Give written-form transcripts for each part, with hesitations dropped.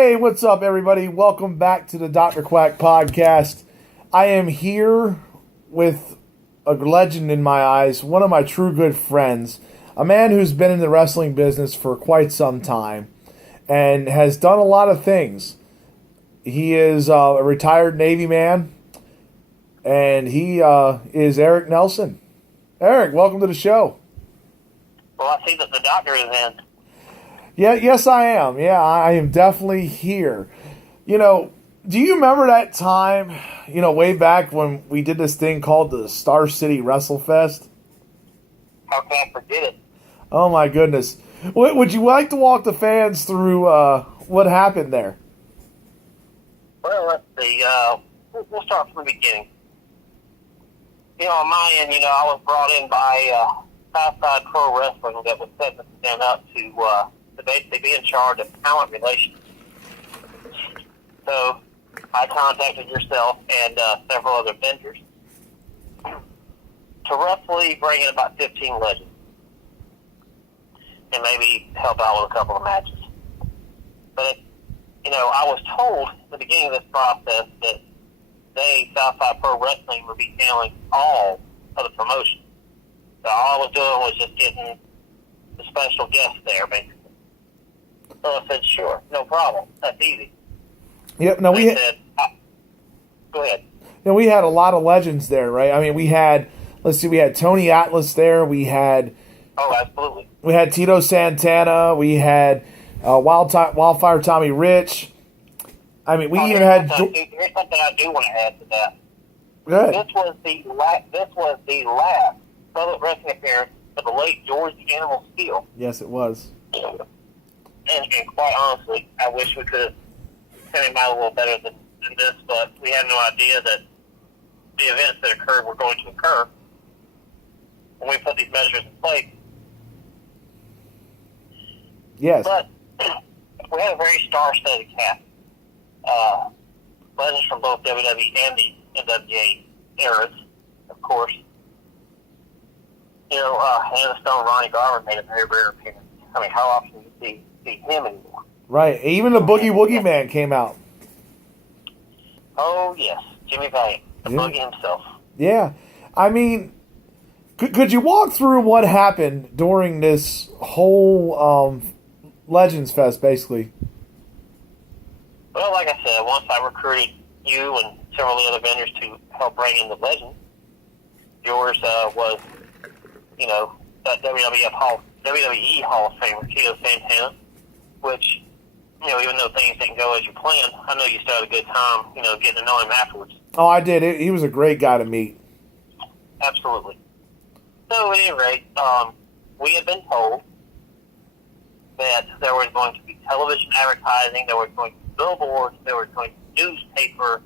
Hey, what's up, everybody? Welcome back to the Dr. Quack podcast. I am here with a legend in my eyes, one of my true good friends, a man who's been in the wrestling business for quite some time and has done a lot of things. He is a retired Navy man, and he is Eric Nelson. Eric, welcome to the show. Well, I see that the doctor is in. Yeah, yes, I am. Yeah, I am definitely here. You know, do you remember that time, way back when we did this thing called the Star City WrestleFest? How can I forget it? Oh, my goodness. Would you like to walk the fans through what happened there? Well, let's see. We'll start from the beginning. On my end, I was brought in by Southside Pro Wrestling that was set to stand up to basically be in charge of talent relations. So I contacted yourself and several other vendors to roughly bring in about 15 legends and maybe help out with a couple of matches. But, I was told at the beginning of this process that Southside Pro Wrestling, would be handling all of the promotion. So all I was doing was just getting the special guests there, basically. So I said, sure, no problem. That's easy. Yep. No, go ahead. We had a lot of legends there, right? I mean, we had Tony Atlas there. We had absolutely. We had Tito Santana. We had Wildfire Tommy Rich. I mean, we even had. Here's something I do want to add to that. Good. This was the last public wrestling appearance for the late George the Animal Steele. Yes, it was. And quite honestly, I wish we could have sent him out a little better than this, but we had no idea that the events that occurred were going to occur when we put these measures in place. Yes. But we had a very star-studded cast. Legends from both WWE and the NWA eras, of course. Hannah Stone, Ronnie Garvin made a very rare appearance. I mean, how often do you see him anymore? Right. Even the Boogie Woogie Man came out. Oh, yes. Jimmy Valiant, the Boogie himself. Yeah. I mean, could you walk through what happened during this whole Legends Fest, basically? Well, like I said, once I recruited you and several of the other vendors to help bring in the legends, yours was, that WWE Hall of Famer, Tito Santana, which, even though things didn't go as you planned, I know you still had a good time, getting to know him afterwards. Oh, I did. He was a great guy to meet. Absolutely. So, at any rate, we had been told that there was going to be television advertising, there was going to be billboards, there was going to be newspaper,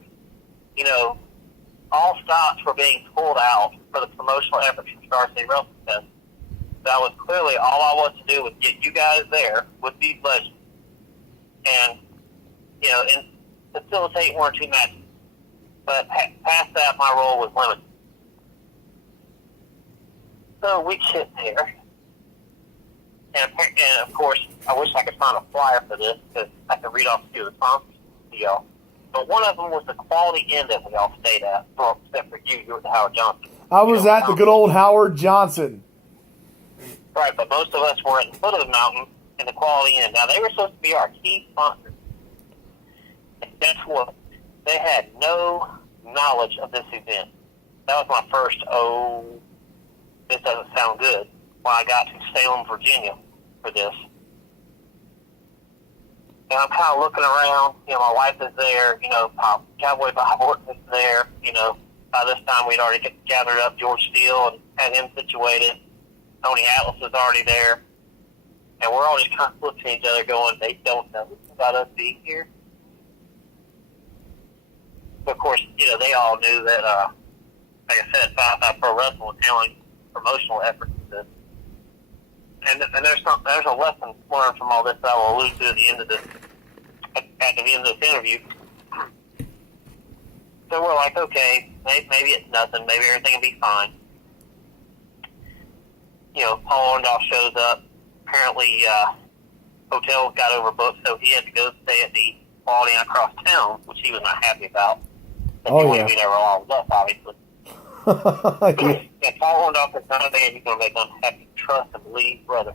all stops were being pulled out for the promotional efforts from Star City Wrestling Fest. That was clearly all I wanted to do was get you guys there with these legends and, and facilitate one or two matches. But past that, my role was limited. So we sit there, and of course, I wish I could find a flyer for this because I could read off a few of the sponsors to y'all. But one of them was the Quality Inn that we all stayed at, well, except for you were at the Howard Johnson. I was at the good old Howard Johnson. Right, but most of us were at the foot of the mountain in the Quality Inn. Now, they were supposed to be our key sponsors. And guess what? They had no knowledge of this event. That was my first, this doesn't sound good, when I got to Salem, Virginia for this. And I'm kind of looking around. My wife is there. Cowboy Bob Orton is there. By this time we'd already gathered up George Steele and had him situated. Tony Atlas was already there. And we're all just kind of looking at each other going, they don't know about us being here. But of course, they all knew that, like I said, Southside Pro Wrestling was handling promotional efforts to this. And there's a lesson learned from all this that I will allude to at the end of this interview. So we're like, okay, maybe it's nothing. Maybe everything will be fine. Paul Orndorff shows up. Apparently, hotel got overbooked, so he had to go stay at the quality across town, which he was not happy about. But Oh, he yeah. wanted to be there along with us, obviously. If Paul Orndorff is not there, he's going to make them happy. Trust and believe, brother.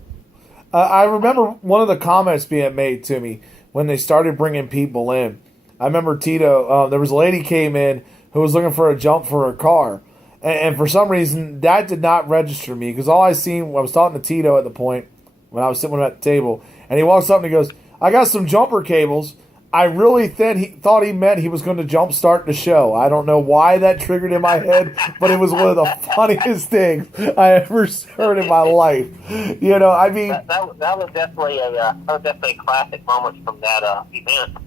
I remember one of the comments being made to me when they started bringing people in. I remember Tito, there was a lady came in who was looking for a jump for her car. And for some reason, that did not register me because all I seen, I was talking to Tito at the point when I was sitting with him at the table, and he walks up and he goes, I got some jumper cables. I really thought he meant he was going to jump start the show. I don't know why that triggered in my head, but it was one of the funniest things I ever heard in my life. You know, I mean, that was definitely a classic moment from that event.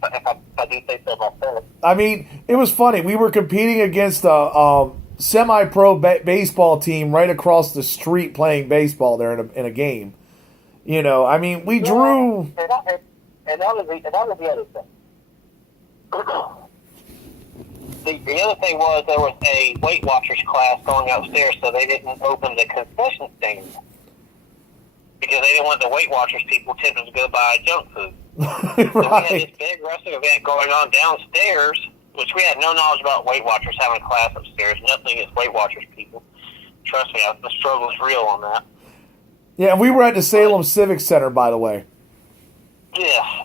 If I do say so myself. I mean, it was funny. We were competing against a semi-pro baseball team right across the street playing baseball there in a game. You know, I mean, we drew. And that was the other thing. The other thing was there was a Weight Watchers class going upstairs, so they didn't open the concession stand because they didn't want the Weight Watchers people tempted to go buy junk food. Right. So we had this big wrestling event going on downstairs, which we had no knowledge about Weight Watchers having a class upstairs. Nothing against Weight Watchers people. Trust me, the struggle is real on that. Yeah, we were at the Salem Civic Center, by the way. Yeah,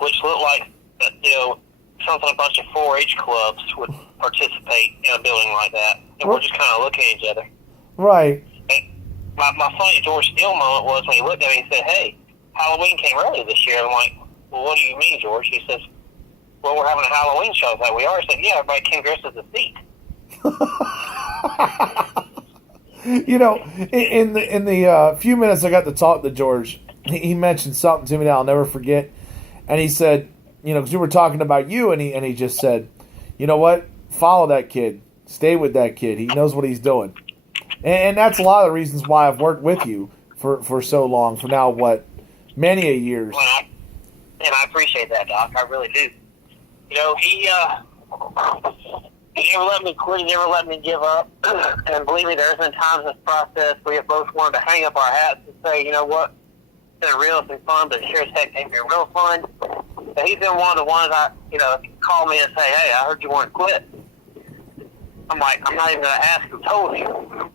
which looked like, something a bunch of 4-H clubs would participate in a building like that. And we're just kind of looking at each other. Right. And my funny George Steele moment was when he looked at me and said, hey, Halloween came early this year. I'm like, well, what do you mean, George? He says, well, we're having a Halloween show. I was like, we are? He said, yeah, everybody came dressed as a thief. You know, in the few minutes I got to talk to George, he mentioned something to me that I'll never forget. And he said, because we were talking about you, and he just said, you know what? Follow that kid. Stay with that kid. He knows what he's doing. And that's a lot of the reasons why I've worked with you for so long, for now, many a years. Well, and I appreciate that, Doc. I really do. He never let me quit. He never let me give up. And believe me, there's been times in this process we have both wanted to hang up our hats and say, you know what? It's been real, it's been fun, but sure as heck ain't been real fun. But he's been one of the ones call me and say, hey, I heard you want to quit. I'm like, I'm not even going to ask who told you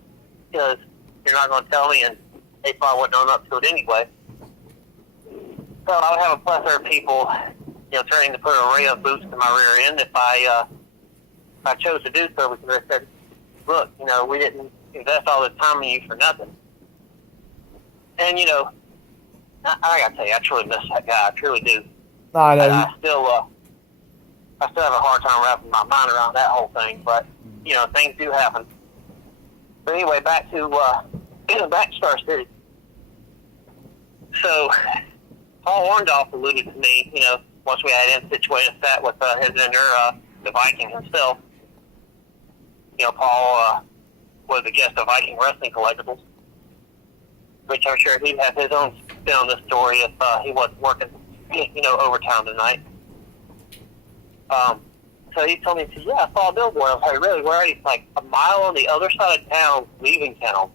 because you're not going to tell me, and they probably wouldn't own up to it anyway. So I would have a plethora of people, threatening to put an array of boots in my rear end if I chose to do so, because I said, look, we didn't invest all this time in you for nothing. And, I got to tell you, I truly miss that guy. I truly do. I know. I still have a hard time wrapping my mind around that whole thing, but, things do happen. But anyway, back to Star City. So, Paul Orndorff alluded to me, once we had him situated, sat with his vendor, the Viking himself. Paul was a guest of Viking Wrestling Collectibles, which I'm sure he'd have his own spin on this story if he wasn't working, overtime tonight. So he told me, he said, yeah, I saw a billboard. I was like, really? Where are you? He's like, a mile on the other side of town, leaving town.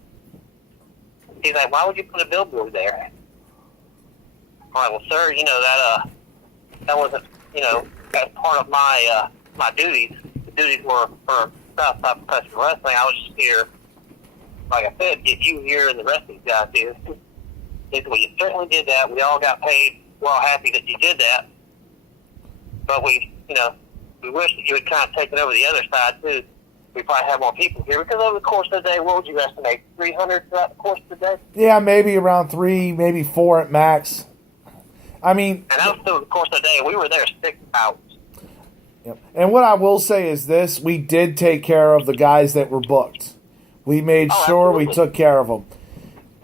He's like, why would you put a billboard there? I'm like, well, sir, that wasn't, as part of my my duties. The duties were for Southside Professional Wrestling. I was just here, like I said, get you here and the rest of these guys here. He said, well, you certainly did that. We all got paid. We're all happy that you did that. But we wish that you had kind of taken over the other side, too. We probably have more people here. Because over the course of the day, what would you estimate, 300 throughout the course of the day? Yeah, maybe around 3, maybe 4 at max. I mean... And that was through the course of the day. We were there 6 hours. Yep. And what I will say is this. We did take care of the guys that were booked. We made sure absolutely. We took care of them.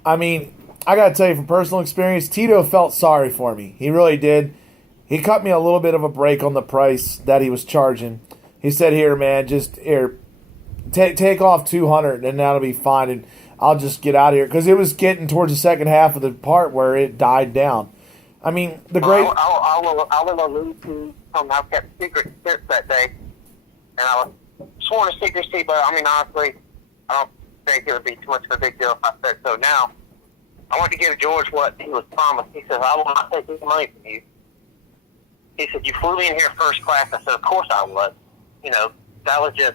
I mean, I got to tell you from personal experience, Tito felt sorry for me. He really did. He cut me a little bit of a break on the price that he was charging. He said, here, man, just here, take off 200 and that'll be fine. And I'll just get out of here. Because it was getting towards the second half of the part where it died down. I mean, the great... I will allude to something I've kept secret since that day. And I was sworn to secrecy, but I mean, honestly, I don't think it would be too much of a big deal if I said so now. I want to give George what he was promised. He says, I will not take any money from you. He said, you flew me in here first class. I said, of course I was. You know, that was a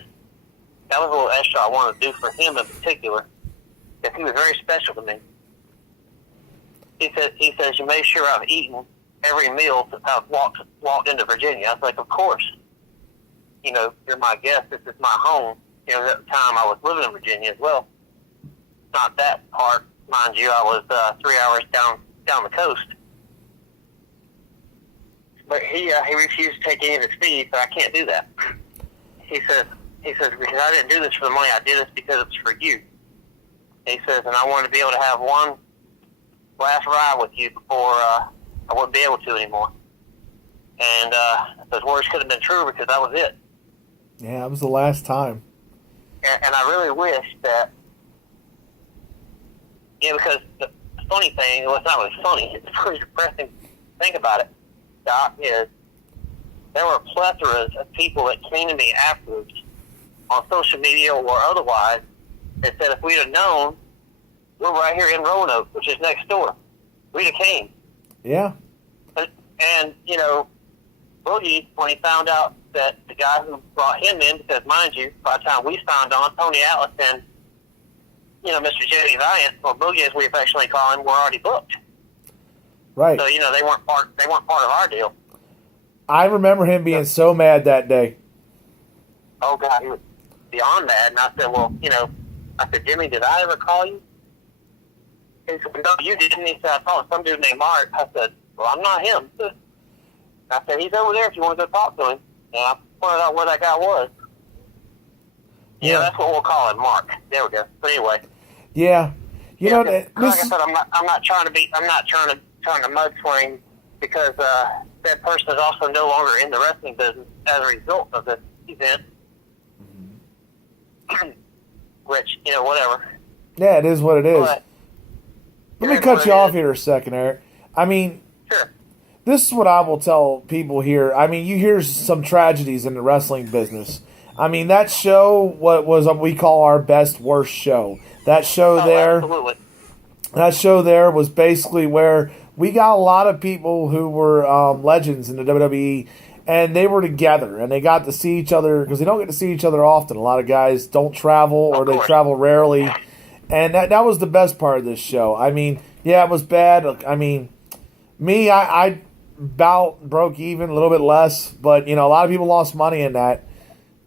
little extra I wanted to do for him in particular, because he was very special to me. He says, you made sure I've eaten every meal since I've walked into Virginia. I was like, of course. You know, you're my guest. This is my home. You know, at the time I was living in Virginia as well. Not that part, mind you. I was 3 hours down the coast. But he refused to take any of his fees, so I can't do that. He says, because I didn't do this for the money, I did this because it's for you. He says, and I wanted to be able to have one last ride with you before I wouldn't be able to anymore. And those words could have been true because that was it. Yeah, that was the last time. And I really wish that, because the funny thing, well, it's not really funny, it's pretty depressing to think about it, Doc, is there were plethoras of people that came to me afterwards on social media or otherwise that said if we'd have known, we're right here in Roanoke, which is next door. We'd have came. Yeah. And, you know, Boogie, when he found out that the guy who brought him in, because mind you, by the time we signed on, Tony Atlas and, you know, Mr. Jody Valiant, or Boogie as we affectionately call him, were already booked. Right. So, you know, they weren't part of our deal. I remember him being so mad that day. Oh, God, he was beyond mad. And I said, well, you know, Jimmy, did I ever call you? He said, no, you didn't. He said, I talked to some dude named Mark. I said, well, I'm not him. I said, he's over there if you want to go talk to him. And I pointed out where that guy was. Yeah, that's what we'll call him, Mark. There we go. But anyway. Yeah. You know, like I said, I'm not trying to mudswing because that person is also no longer in the wrestling business as a result of this event. Mm-hmm. Which, you know, whatever. Yeah, it is what it is. But let me cut you off here a second, Eric. I mean, sure. This is what I will tell people here. I mean, you hear some tragedies in the wrestling business. I mean, that show, what we call our best worst show. That show Absolutely. That show there was basically where we got a lot of people who were legends in the WWE, and they were together, and they got to see each other, because they don't get to see each other often. A lot of guys don't travel, or they travel rarely, and that was the best part of this show. I mean, yeah, it was bad. I mean, me, I about broke even, a little bit less, but, you know, a lot of people lost money in that.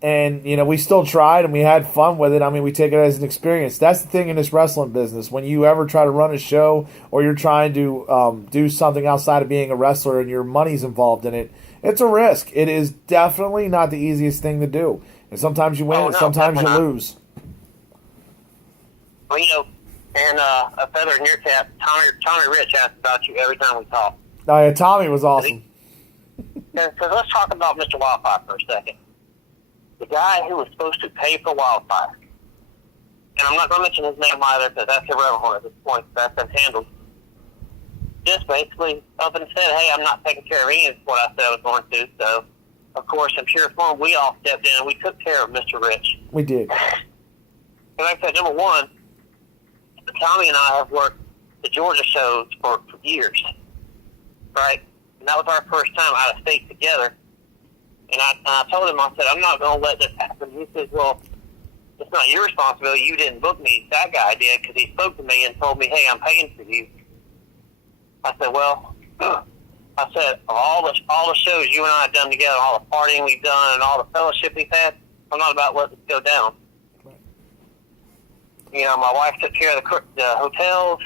And, you know, we still tried and we had fun with it. I mean, we take it as an experience. That's the thing in this wrestling business. When you ever try to run a show or you're trying to do something outside of being a wrestler and your money's involved in it, it's a risk. It is definitely not the easiest thing to do. And sometimes you win and sometimes you lose. Well, you know, and a feather in your cap, Tommy Rich asks about you every time we talk. Oh, yeah, Tommy was awesome. So let's talk about Mr. Wildfire for a second. The guy who was supposed to pay for Wildfire, and I'm not going to mention his name either because that's irrelevant at this point. That's been handled. Just basically up and said, hey, I'm not taking care of any of what I said I was going to. So, of course, I'm sure form we all stepped in and we took care of Mr. Rich. We did. And like I said, number one, Tommy and I have worked the Georgia shows for years, right? And that was our first time out of state together. And I told him, I said, I'm not going to let this happen. He says, well, it's not your responsibility. You didn't book me. That guy did because he spoke to me and told me, hey, I'm paying for you. I said, well, I said, of all the shows you and I have done together, all the partying we've done and all the fellowship we've had, I'm not about letting it go down. You know, my wife took care of the hotels.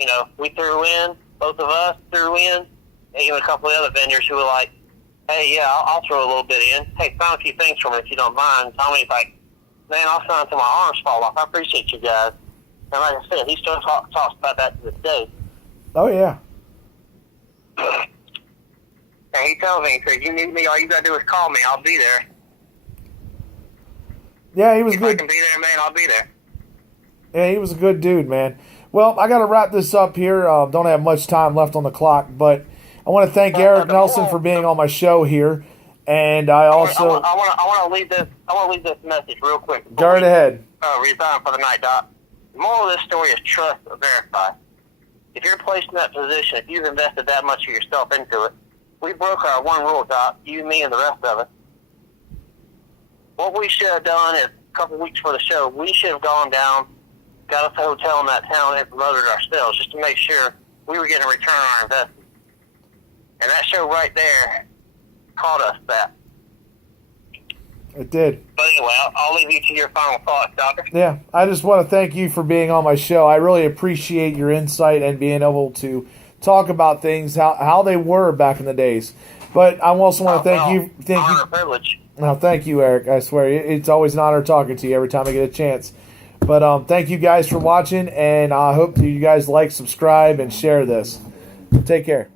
You know, we threw in, both of us threw in, and even a couple of other vendors who were like, hey, yeah, I'll throw a little bit in. Hey, found a few things for me if you don't mind. Tommy's like, man, I'll sign until my arms fall off. I appreciate you guys. And like I said, he still talks about that to this day. Oh, yeah. And he tells me, he said, you need me, all you got to do is call me. I'll be there. Yeah, he was if good. If I can be there, man, I'll be there. Yeah, he was a good dude, man. Well, I got to wrap this up here. Don't have much time left on the clock, but I want to thank Eric Nelson for being on my show here, and I also I want to leave this. I want to leave this message real quick. Go right ahead. Resign for the night, Doc. The moral of this story is trust but verify. If you're placed in that position, if you've invested that much of yourself into it, we broke our one rule, Doc, you, me, and the rest of us. What we should have done is, a couple weeks before the show, we should have gone down, got us a hotel in that town, and promoted ourselves just to make sure we were getting a return on our investment. And that show right there taught us that. It did. But anyway, I'll leave you to your final thoughts, Doctor. Yeah, I just want to thank you for being on my show. I really appreciate your insight and being able to talk about things, how they were back in the days. But I also want to thank you. Honor and privilege. No, thank you, Eric. I swear, it's always an honor talking to you every time I get a chance. But thank you guys for watching, and I hope you guys like, subscribe, and share this. Take care.